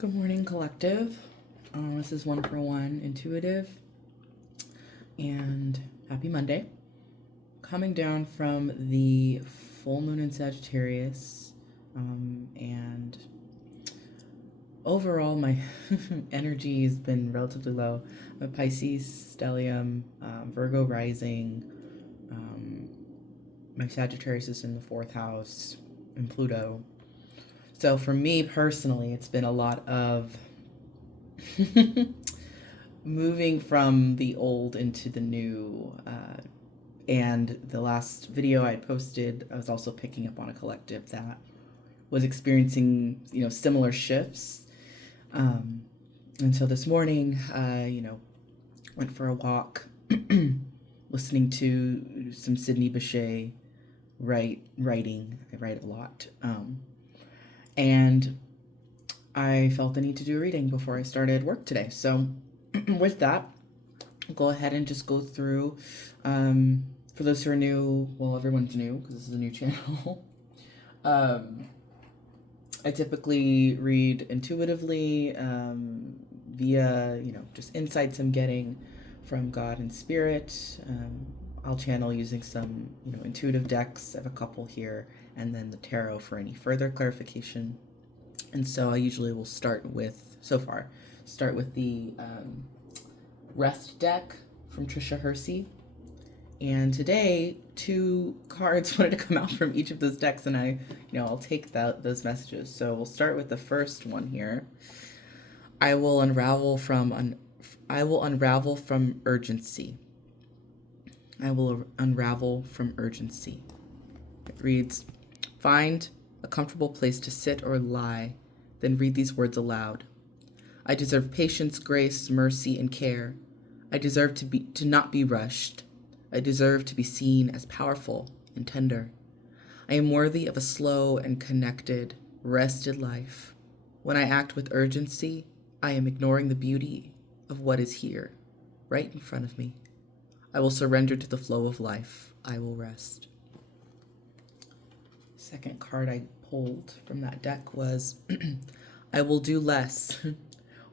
Good morning, collective. This is One for One Intuitive, and happy Monday. Coming down from the full moon in Sagittarius, and overall, my energy has been relatively low. I'm a Pisces, stellium, Virgo rising. My Sagittarius is in the fourth house, and Pluto. So for me personally, it's been a lot of moving from the old into the new. And the last video I posted, I was also picking up on a collective that was experiencing, similar shifts. And so this morning, went for a walk, listening to some Sidney Bechet writing. I write a lot. And I felt the need to do a reading before I started work today. So with that, I'll go ahead and just go through. For those who are new, well, everyone's new because this is a new channel. I typically read intuitively via, just insights I'm getting from God and Spirit. I'll channel using some, intuitive decks. I have a couple here, and then the tarot for any further clarification. And so I usually will start with the Rest deck from Trisha Hersey. And today, 2 cards wanted to come out from each of those decks, and I'll take those messages. So we'll start with the first one here. I will unravel from urgency. I will unravel from urgency. It reads, find a comfortable place to sit or lie, then read these words aloud. I deserve patience, grace, mercy, and care. I deserve to not be rushed. I deserve to be seen as powerful and tender. I am worthy of a slow and connected, rested life. When I act with urgency, I am ignoring the beauty of what is here, right in front of me. I will surrender to the flow of life. I will rest. Second card I pulled from that deck was I will do less.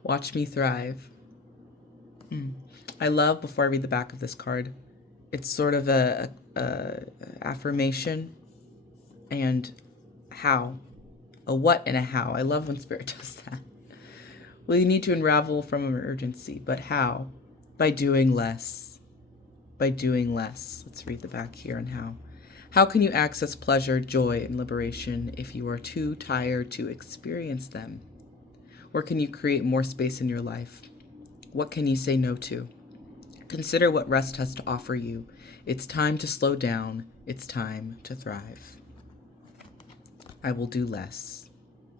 Watch me thrive. I love, before I read the back of this card, it's sort of a affirmation and a what and a how. I love when Spirit does that. Well, you need to unravel from an urgency, but how? By doing less. By doing less. Let's read the back here on how. How can you access pleasure, joy, and liberation if you are too tired to experience them? Or can you create more space in your life? What can you say no to? Consider what rest has to offer you. It's time to slow down. It's time to thrive. I will do less.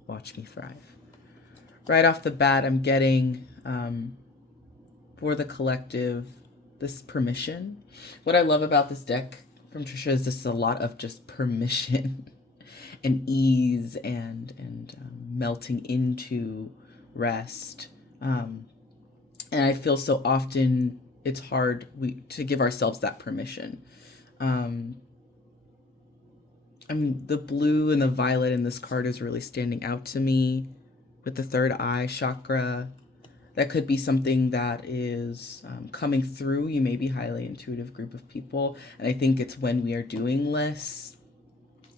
Watch me thrive. Right off the bat, I'm getting, for the collective, this permission. What I love about this deck from Trisha is just a lot of just permission and ease and melting into rest. And I feel so often it's hard to give ourselves that permission. The blue and the violet in this card is really standing out to me with the third eye chakra. That could be something that is coming through. You may be a highly intuitive group of people. And I think it's when we are doing less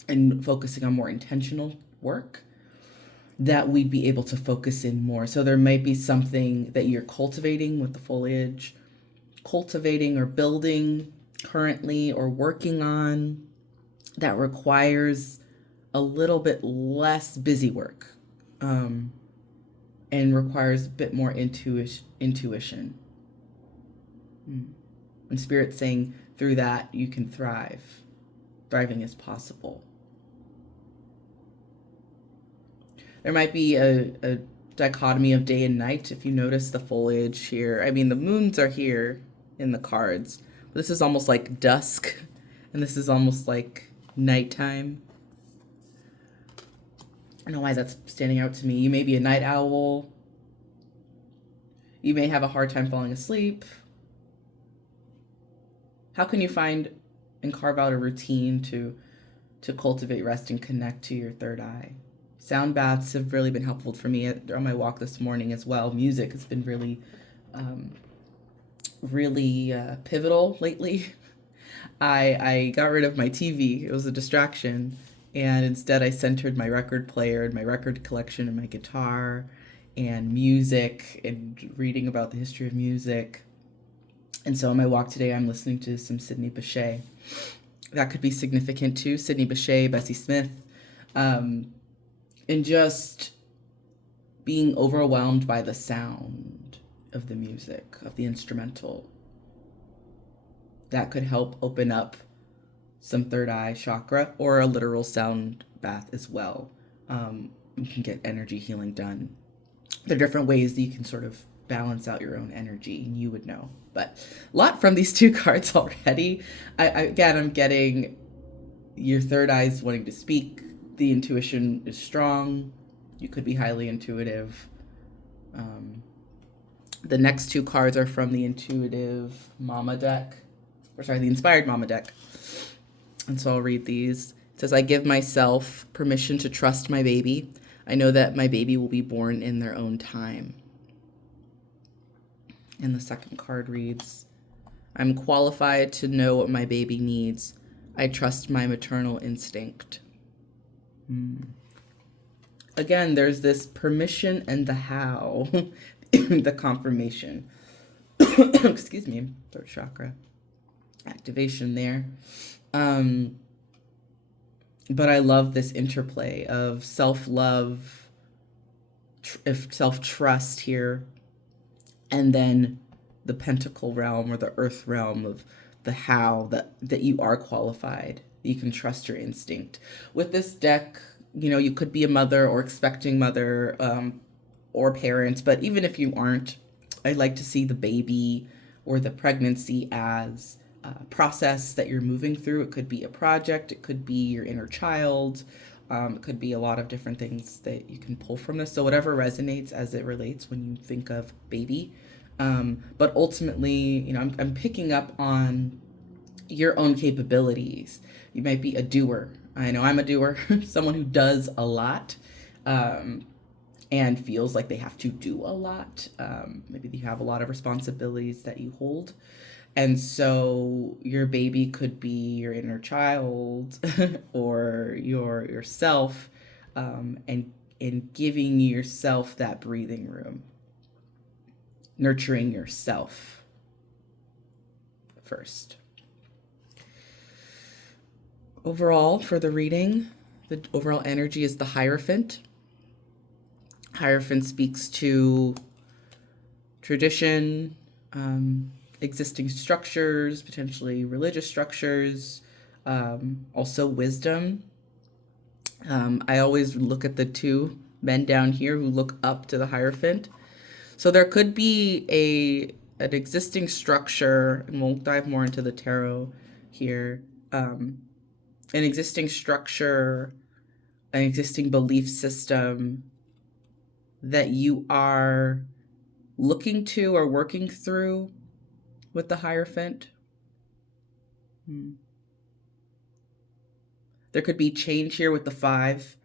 and focusing on more intentional work that we'd be able to focus in more. So there might be something that you're cultivating with the foliage, cultivating or building currently or working on that requires a little bit less busy work. And requires a bit more intuition. And Spirit's saying through that you can thrive. Thriving is possible. There might be a dichotomy of day and night if you notice the foliage here. I mean, the moons are here in the cards. But this is almost like dusk, and this is almost like nighttime. I don't know why that's standing out to me. You may be a night owl. You may have a hard time falling asleep. How can you find and carve out a routine to cultivate rest and connect to your third eye? Sound baths have really been helpful for me on my walk this morning as well. Music has been um, really pivotal lately. I got rid of my TV. It was a distraction. And instead, I centered my record player and my record collection and my guitar and music and reading about the history of music. And so on my walk today, I'm listening to some Sidney Bechet. That could be significant too. Sidney Bechet, Bessie Smith, and just being overwhelmed by the sound of the music, of the instrumental. That could help open up some third eye chakra or a literal sound bath as well. You can get energy healing done. There are different ways that you can sort of balance out your own energy, and you would know. But a lot from these two cards already. Again, I'm getting your third eye is wanting to speak. The intuition is strong. You could be highly intuitive. The next two cards are from the Intuitive Mama deck. The Inspired Mama deck. And so I'll read these. It says, I give myself permission to trust my baby. I know that my baby will be born in their own time. And the second card reads, I'm qualified to know what my baby needs. I trust my maternal instinct. Again, there's this permission and the how, the confirmation. Excuse me, third chakra activation there. But I love this interplay of self-love, self-trust here, and then the pentacle realm or the earth realm of the how, that you are qualified. You can trust your instinct. With this deck, you could be a mother or expecting mother or parent, but even if you aren't, I like to see the baby or the pregnancy as a process that you're moving through. It could be a project, it could be your inner child, it could be a lot of different things that you can pull from this. So whatever resonates as it relates when you think of baby. But ultimately, I'm picking up on your own capabilities. You might be a doer. I know I'm a doer, someone who does a lot and feels like they have to do a lot. Maybe you have a lot of responsibilities that you hold. And so your baby could be your inner child or yourself, and giving yourself that breathing room, nurturing yourself first. Overall, for the reading, the overall energy is the Hierophant. Hierophant speaks to tradition, existing structures, potentially religious structures, also wisdom. I always look at the two men down here who look up to the Hierophant. So there could be an existing structure, and we'll dive more into the tarot here, an existing structure, an existing belief system that you are looking to or working through with the Hierophant. There could be change here with the 5.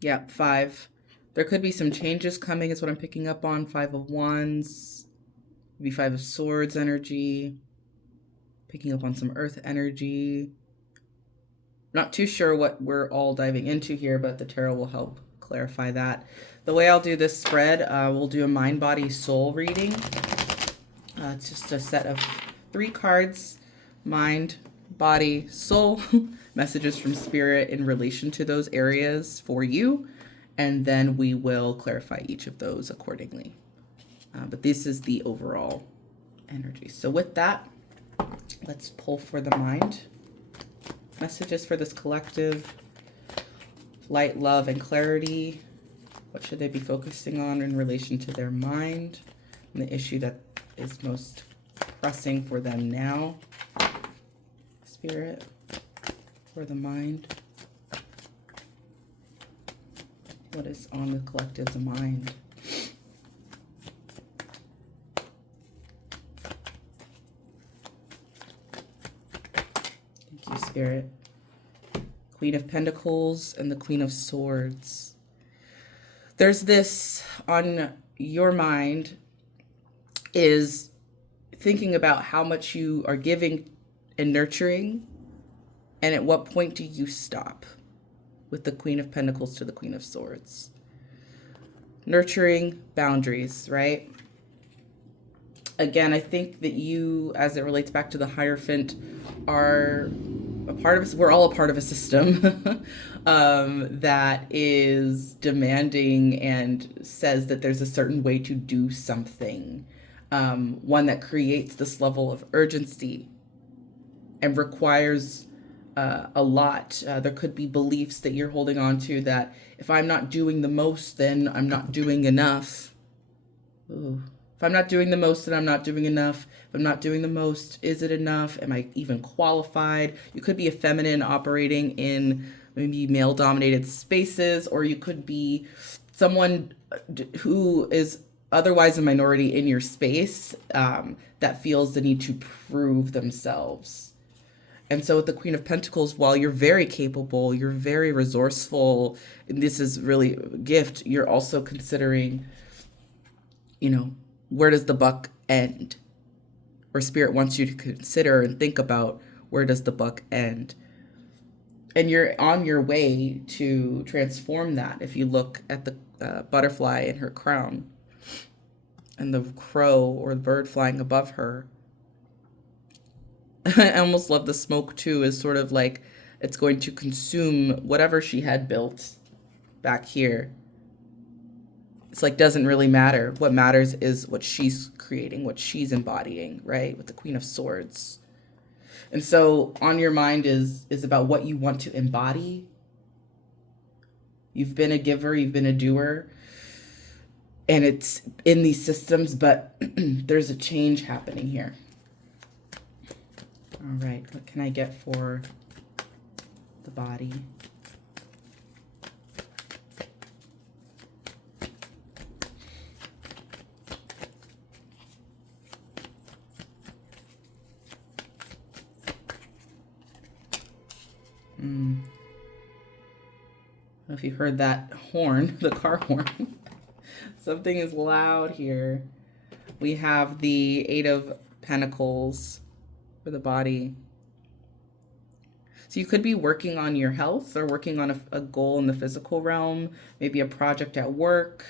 Yeah, 5. There could be some changes coming is what I'm picking up on. 5 of Wands, maybe 5 of Swords energy, picking up on some Earth energy. Not too sure what we're all diving into here, but the tarot will help clarify that. The way I'll do this spread, we'll do a mind, body, soul reading. It's just a set of 3 cards, mind, body, soul, messages from spirit in relation to those areas for you. And then we will clarify each of those accordingly. But this is the overall energy. So with that, let's pull for the mind. Messages for this collective: light, love, and clarity. What should they be focusing on in relation to their mind and the issue that is most pressing for them now? Spirit, for the mind. What is on the collective's mind? Thank you, Spirit. Queen of Pentacles and the Queen of Swords. There's this on your mind is thinking about how much you are giving and nurturing, and at what point do you stop with the Queen of Pentacles to the Queen of Swords. Nurturing boundaries, right? Again, I think that you, as it relates back to the Hierophant, are a part of us. We're all a part of a system that is demanding and says that there's a certain way to do something. One that creates this level of urgency and requires a lot. There could be beliefs that you're holding on to that if I'm not doing the most, then I'm not doing enough. Ooh. If I'm not doing the most, then I'm not doing enough. If I'm not doing the most, is it enough? Am I even qualified? You could be a feminine operating in maybe male-dominated spaces, or you could be someone who is otherwise a minority in your space that feels the need to prove themselves. And so with the Queen of Pentacles, while you're very capable, you're very resourceful, and this is really a gift, you're also considering, where does the buck end? Or Spirit wants you to consider and think about, where does the buck end? And you're on your way to transform that. If you look at the butterfly in her crown and the crow or the bird flying above her, I almost love the smoke too, is sort of like it's going to consume whatever she had built back here. It's like, doesn't really matter. What matters is what she's creating, what she's embodying, right? With the Queen of Swords. And so on your mind is about what you want to embody. You've been a giver, you've been a doer, and it's in these systems, but there's a change happening here. All right, what can I get for the body? I don't know if you heard that horn, the car horn. Something is loud here. We have the Eight of Pentacles for the body. So you could be working on your health or working on a goal in the physical realm, maybe a project at work,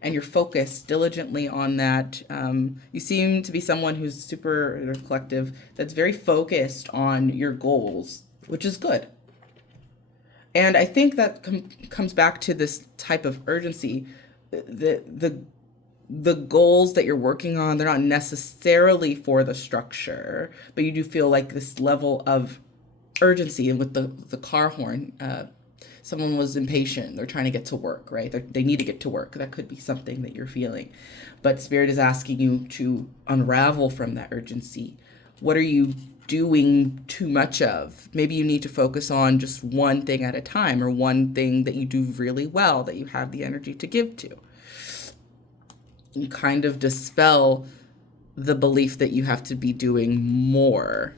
and you're focused diligently on that. You seem to be someone who's super collective, that's very focused on your goals, which is good. And I think that comes back to this type of urgency. The goals that you're working on, they're not necessarily for the structure, but you do feel like this level of urgency. And with the car horn, someone was impatient. They're trying to get to work, right? They need to get to work. That could be something that you're feeling. But Spirit is asking you to unravel from that urgency. What are you doing too much of? Maybe you need to focus on just one thing at a time, or one thing that you do really well, that you have the energy to give to. And kind of dispel the belief that you have to be doing more.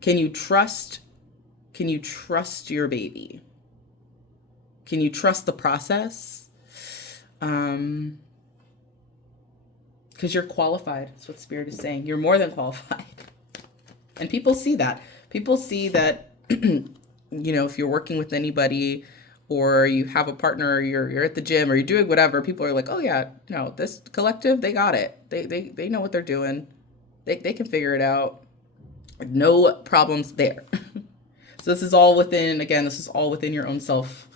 Can you trust your baby? Can you trust the process? Because you're qualified. That's what Spirit is saying. You're more than qualified. And people see that. People see that, if you're working with anybody, or you have a partner, or you're at the gym, or you're doing whatever, people are like, oh yeah, no, this collective, they got it. They know what they're doing. They can figure it out. No problems there. So this is all within your own self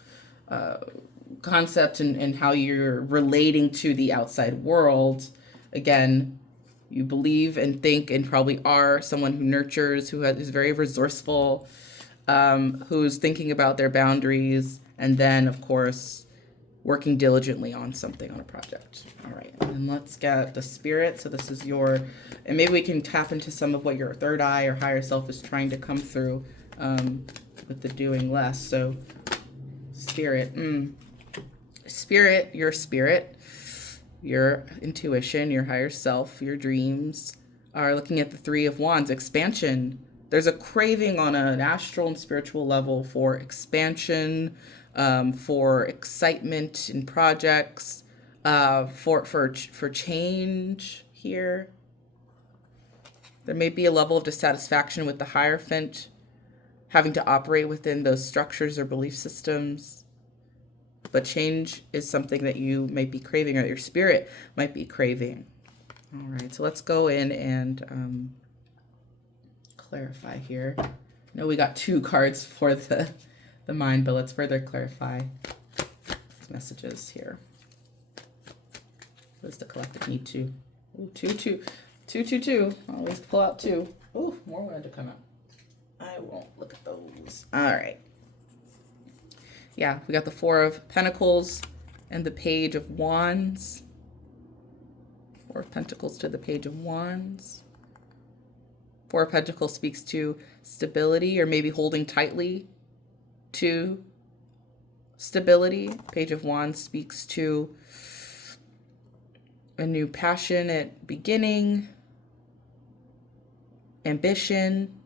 concept and how you're relating to the outside world. Again, you believe and think and probably are someone who nurtures, who is very resourceful, who's thinking about their boundaries, and then, of course, working diligently on something, on a project. All right, and let's get the Spirit. So this is and maybe we can tap into some of what your third eye or higher self is trying to come through with the doing less. So Spirit, your spirit, your intuition, your higher self, your dreams are looking at the Three of Wands, expansion, There's a craving on an astral and spiritual level for expansion, for excitement in projects, for change here. There may be a level of dissatisfaction with the Hierophant, having to operate within those structures or belief systems. But change is something that you might be craving, or your spirit might be craving. All right, so let's go in and clarify here. I know we got 2 cards for the mind, but let's further clarify these messages here. What does the collective need to? Ooh, 2. Always pull out 2. Ooh, more wanted to come out. I won't look at those. All right. Yeah, we got the 4 of Pentacles and the Page of Wands. 4 of Pentacles to the Page of Wands. 4 of Pentacles speaks to stability, or maybe holding tightly to stability. Page of Wands speaks to a new passionate beginning, ambition.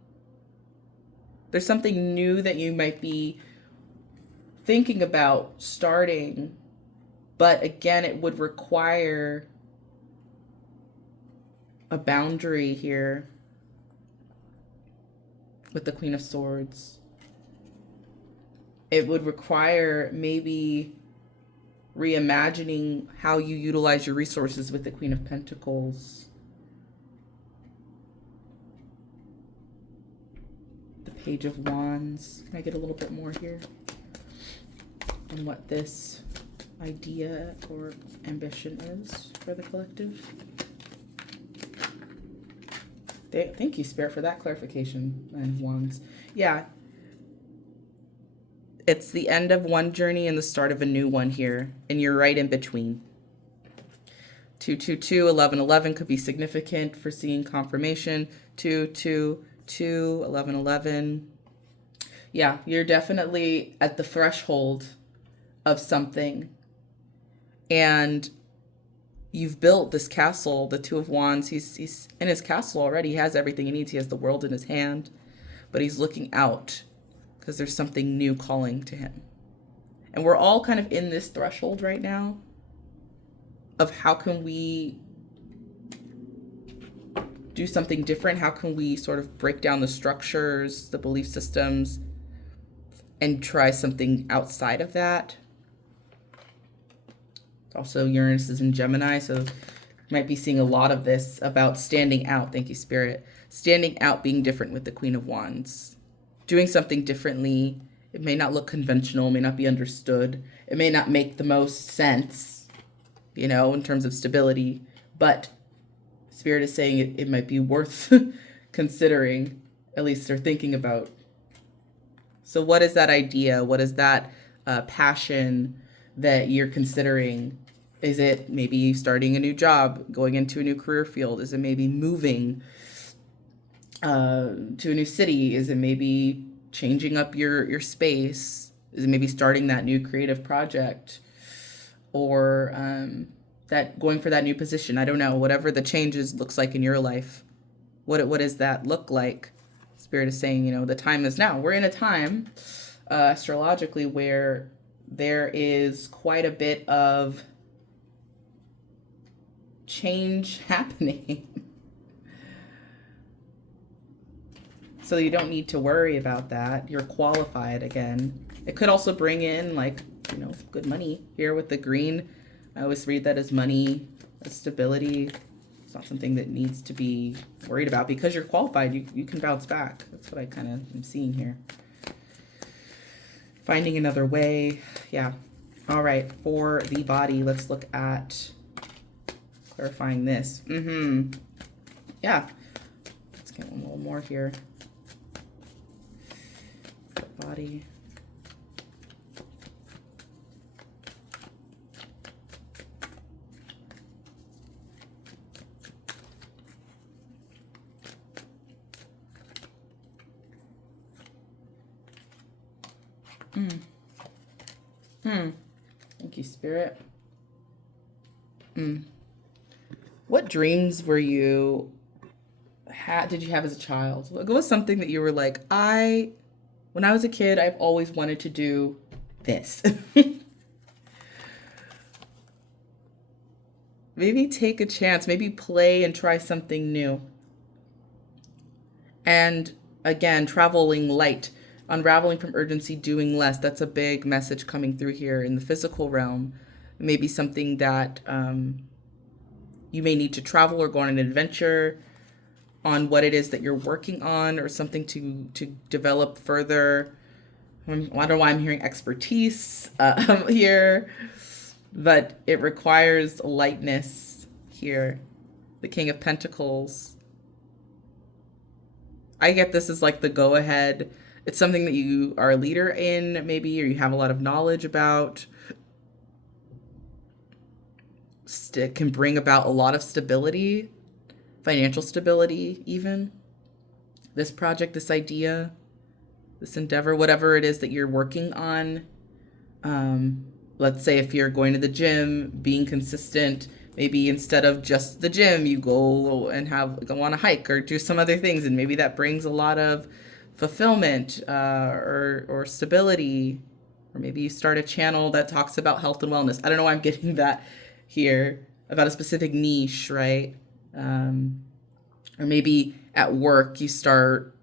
There's something new that you might be thinking about starting, but again, it would require a boundary here with the Queen of Swords. It would require maybe reimagining how you utilize your resources with the Queen of Pentacles. The Page of Wands. Can I get a little bit more here on what this idea or ambition is for the collective? Thank you, Spirit, for that clarification. And Wands. Yeah. It's the end of one journey and the start of a new one here. And you're right in between. 222, 1111 could be significant for seeing confirmation. 222, 1111. Yeah, you're definitely at the threshold of something. And you've built this castle, the 2 of Wands. He's in his castle already. He has everything he needs. He has the world in his hand. But he's looking out because there's something new calling to him. And we're all kind of in this threshold right now of how can we do something different? How can we sort of break down the structures, the belief systems, and try something outside of that? Also, Uranus is in Gemini, so you might be seeing a lot of this about standing out. Thank you, Spirit. Standing out, being different with the Queen of Wands. Doing something differently. It may not look conventional, may not be understood. It may not make the most sense, you know, in terms of stability. But Spirit is saying it might be worth considering, at least they're thinking about. So what is that idea? What is that passion that you're considering? Is it maybe starting a new job, going into a new career field? Is it maybe moving to a new city? Is it maybe changing up your space? Is it maybe starting that new creative project? Or that going for that new position? I don't know. Whatever the changes looks like in your life, what does that look like? Spirit is saying, you know, the time is now. We're in a time astrologically where there is quite a bit of change happening. So you don't need to worry about that. You're qualified again. It could also bring in, like, you know, good money here with the green. I always read that as money, as stability. It's not something that needs to be worried about because you're qualified. You can bounce back. That's what I kind of am seeing here. Finding another way. Yeah. All right. For the body, let's look at clarifying this. Yeah. Let's get one little more here. The body. Thank you, Spirit. What dreams were you did you have as a child? Like, what was something that you were like, when I was a kid, I've always wanted to do this. Maybe take a chance, maybe play and try something new. And again, traveling light, unraveling from urgency, doing less. That's a big message coming through here in the physical realm. Maybe something that you may need to travel or go on an adventure on what it is that you're working on, or something to develop further. I don't know why I'm hearing expertise here, but it requires lightness here. The King of Pentacles. I get this as like the go ahead. It's something that you are a leader in, maybe, or you have a lot of knowledge about. It can bring about a lot of stability, financial stability, even. This project, this idea, this endeavor, whatever it is that you're working on. Let's say if you're going to the gym, being consistent, maybe instead of just the gym, you go on a hike or do some other things, and maybe that brings a lot of fulfillment or stability. Or maybe you start a channel that talks about health and wellness. I don't know why I'm getting that here, about a specific niche, right? Or maybe at work you start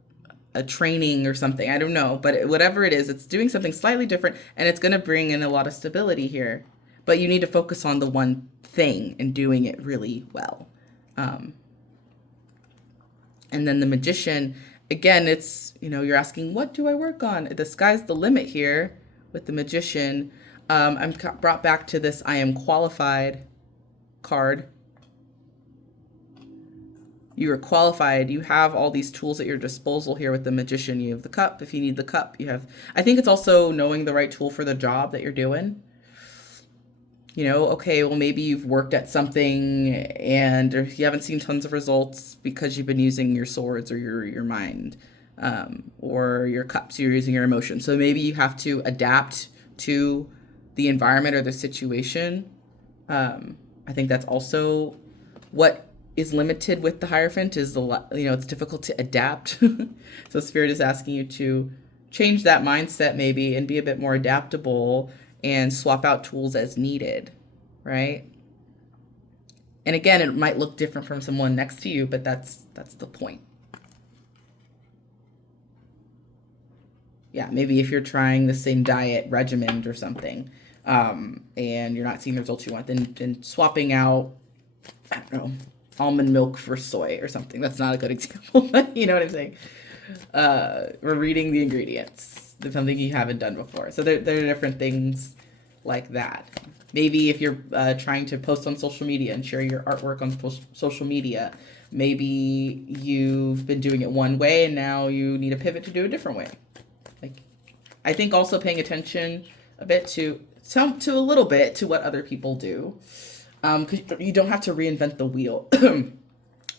a training or something. I don't know, but whatever it is, it's doing something slightly different, and it's going to bring in a lot of stability here. But you need to focus on the one thing and doing it really well. And then the Magician, again, it's, you're asking, what do I work on? The sky's the limit here with the Magician. I'm brought back to this I am qualified card. You are qualified. You have all these tools at your disposal here with the Magician. You have the cup. If you need the cup, you have, I think it's also knowing the right tool for the job that you're doing. Okay, well, maybe you've worked at something and you haven't seen tons of results because you've been using your swords or your mind, or your cups, you're using your emotions. So maybe you have to adapt to the environment or the situation. I think that's also what is limited with the Hierophant, is it's difficult to adapt. So Spirit is asking you to change that mindset maybe and be a bit more adaptable and swap out tools as needed, right? And again, it might look different from someone next to you, but that's the point. Yeah, maybe if you're trying the same diet regimen or something, and you're not seeing the results you want, then swapping out, I don't know, almond milk for soy or something. That's not a good example, but you know what I'm saying? We're reading the ingredients. There's something you haven't done before. So there are different things like that. Maybe if you're trying to post on social media and share your artwork on social media, maybe you've been doing it one way and now you need a pivot to do a different way. I think also paying attention a bit to a little bit to what other people do. Because you don't have to reinvent the wheel.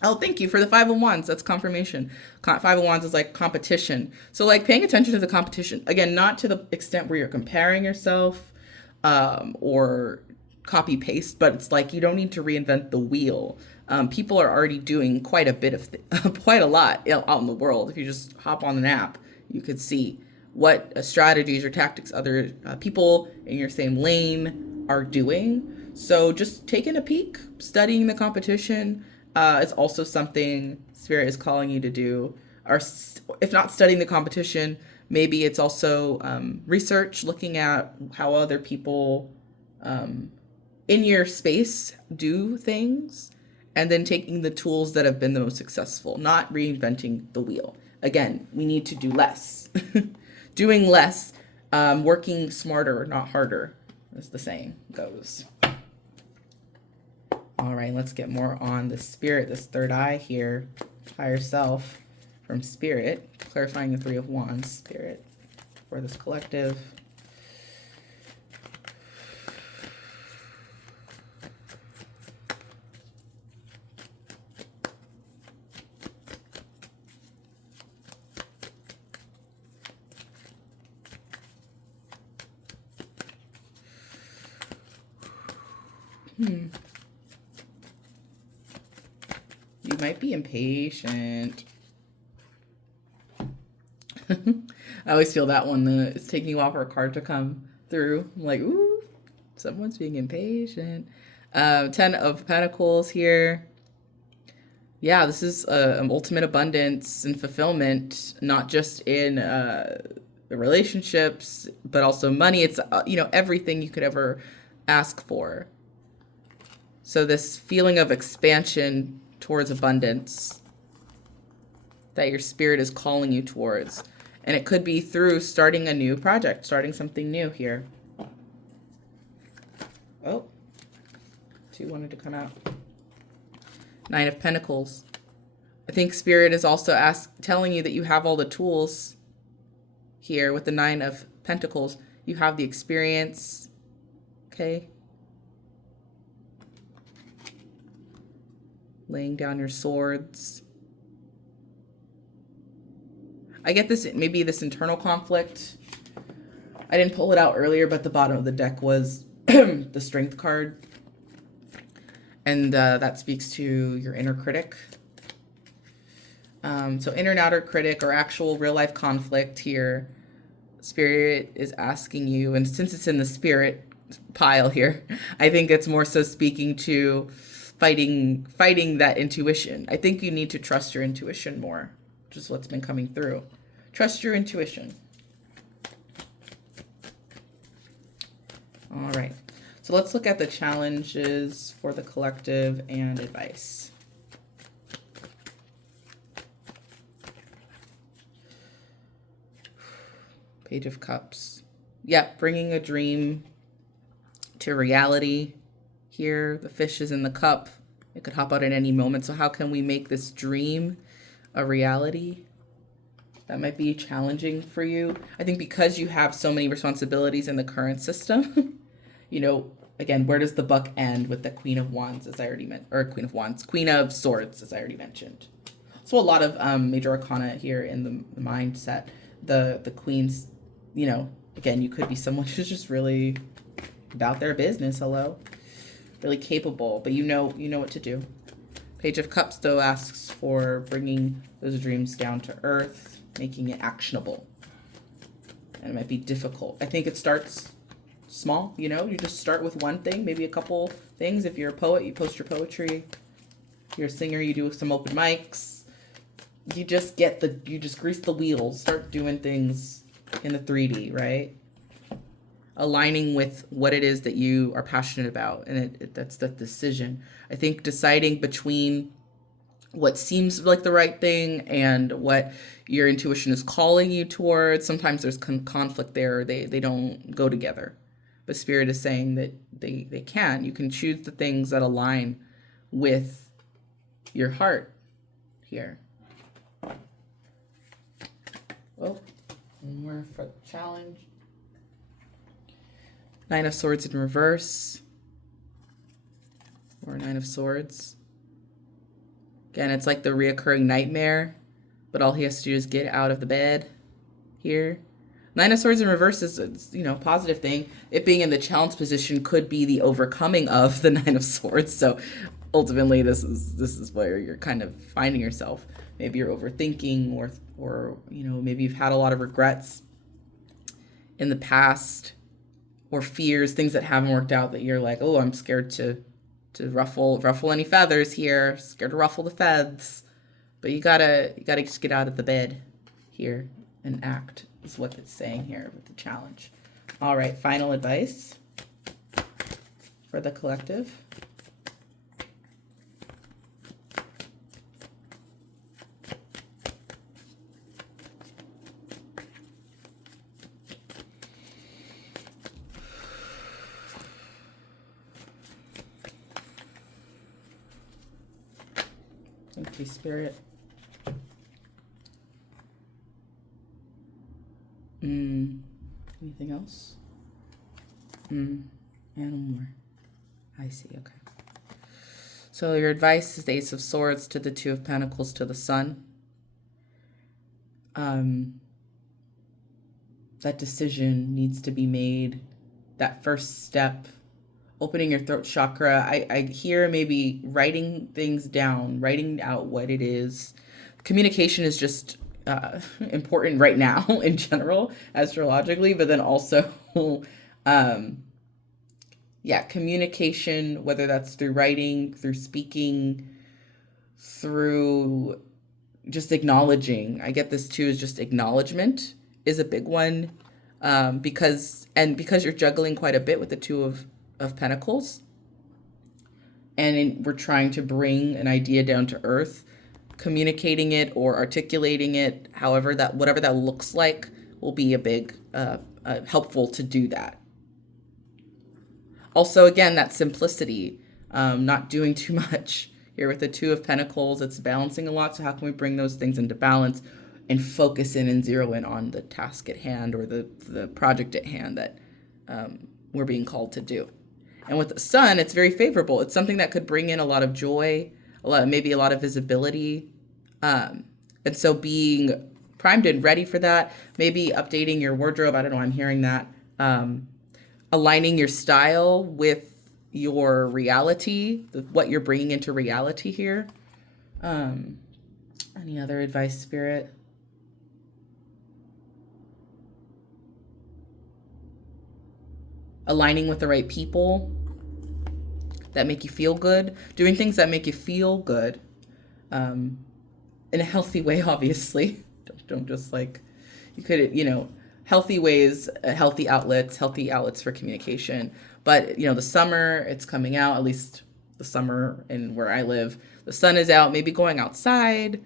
Oh, thank you for the 5 of Wands. That's confirmation. 5 of Wands is like competition. So like paying attention to the competition. Again, not to the extent where you're comparing yourself or copy paste, but it's like you don't need to reinvent the wheel. People are already doing quite a bit of quite a lot out in the world. If you just hop on an app, you could see what strategies or tactics other people in your same lane are doing. So just taking a peek, studying the competition is also something Spirit is calling you to do. Or if not studying the competition, maybe it's also research, looking at how other people in your space do things, and then taking the tools that have been the most successful, not reinventing the wheel. Again, we need to do less. Doing less, working smarter, not harder, as the saying goes. All right, let's get more on the Spirit, this third eye here, higher self from Spirit, clarifying the 3 of Wands, Spirit, for this collective. You might be impatient. I always feel that one. It's taking a while for a card to come through. I'm like, ooh, someone's being impatient. 10 of Pentacles here. Yeah, this is ultimate abundance and fulfillment, not just in relationships, but also money. It's, everything you could ever ask for. So this feeling of expansion towards abundance that your spirit is calling you towards. And it could be through starting a new project, starting something new here. Oh, 2 wanted to come out. 9 of Pentacles. I think Spirit is also telling you that you have all the tools here with the 9 of Pentacles. You have the experience, okay? Laying down your swords. I get this, maybe this internal conflict. I didn't pull it out earlier, but the bottom of the deck was the Strength card. And that speaks to your inner critic. So inner and outer critic or actual real life conflict here. Spirit is asking you, and since it's in the spirit pile here, I think it's more so speaking to fighting that intuition. I think you need to trust your intuition more, which is what's been coming through. Trust your intuition. All right. So let's look at the challenges for the collective and advice. Page of Cups. Yeah, bringing a dream to reality. Here, the fish is in the cup. It could hop out at any moment. So how can we make this dream a reality? That might be challenging for you. I think because you have so many responsibilities in the current system, again, where does the buck end with the Queen of Wands, as I already mentioned, or Queen of Wands, Queen of Swords, as I already mentioned. So a lot of major arcana here in the mindset. The Queen's, again, you could be someone who's just really about their business. Hello. Really capable, but you know what to do. Page of Cups, though, asks for bringing those dreams down to earth, making it actionable. And it might be difficult. I think it starts small, you just start with one thing, maybe a couple things. If you're a poet, you post your poetry. If you're a singer, you do some open mics. You just grease the wheels, start doing things in the 3D, right? Aligning with what it is that you are passionate about. And that's the decision. I think deciding between what seems like the right thing and what your intuition is calling you towards. Sometimes there's conflict there. They don't go together. But Spirit is saying that they can. You can choose the things that align with your heart here. Oh, one more for the challenge. 9 of Swords in reverse. Or 9 of Swords. Again, it's like the reoccurring nightmare, but all he has to do is get out of the bed here. 9 of Swords in reverse is, positive thing. It being in the challenge position could be the overcoming of the 9 of Swords. So ultimately, this is where you're kind of finding yourself. Maybe you're overthinking or maybe you've had a lot of regrets in the past or fears, things that haven't worked out that you're like, oh, I'm scared to ruffle any feathers here, scared to ruffle the feathers. But you gotta just get out of the bed here and act, is what it's saying here with the challenge. All right, final advice for the collective. Thank you, Spirit. Anything else? And more. I see, okay. So your advice is the Ace of Swords to the 2 of Pentacles to the Sun. That decision needs to be made. That first step opening your throat chakra. I hear maybe writing things down, writing out what it is. Communication is just important right now in general, astrologically, but then also, um, yeah, communication, whether that's through writing, through speaking, through just acknowledging. I get this too, is just acknowledgement is a big one, because you're juggling quite a bit with the of Pentacles, we're trying to bring an idea down to earth. Communicating it or articulating it, however that whatever that looks like, will be a big helpful to do that. Also, again, that simplicity, not doing too much. Here with the Two of Pentacles, it's balancing a lot. So how can we bring those things into balance and focus in and zero in on the task at hand or the project at hand that we're being called to do? And with the Sun, it's very favorable. It's something that could bring in a lot of joy, maybe a lot of visibility. And so being primed and ready for that, maybe updating your wardrobe. I don't know, I'm hearing that. Aligning your style with your reality, what you're bringing into reality here. Any other advice, Spirit? Aligning with the right people that make you feel good, doing things that make you feel good, in a healthy way, obviously. Don't just like, you could, healthy ways, healthy outlets for communication. But, the summer, it's coming out, at least the summer in where I live. The sun is out, maybe going outside,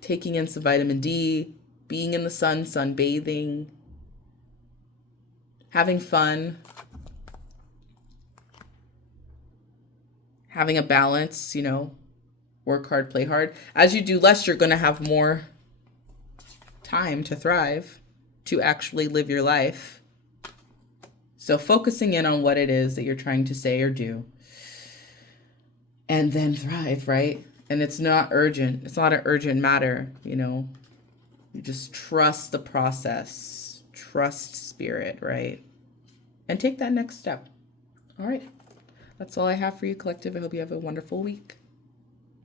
taking in some vitamin D, being in the sun, sunbathing, having fun, having a balance, work hard, play hard. As you do less, you're going to have more time to thrive, to actually live your life. So focusing in on what it is that you're trying to say or do, and then thrive, right? And it's not urgent. It's not an urgent matter, You just trust the process, trust spirit, right? And take that next step. All right. That's all I have for you, collective. I hope you have a wonderful week.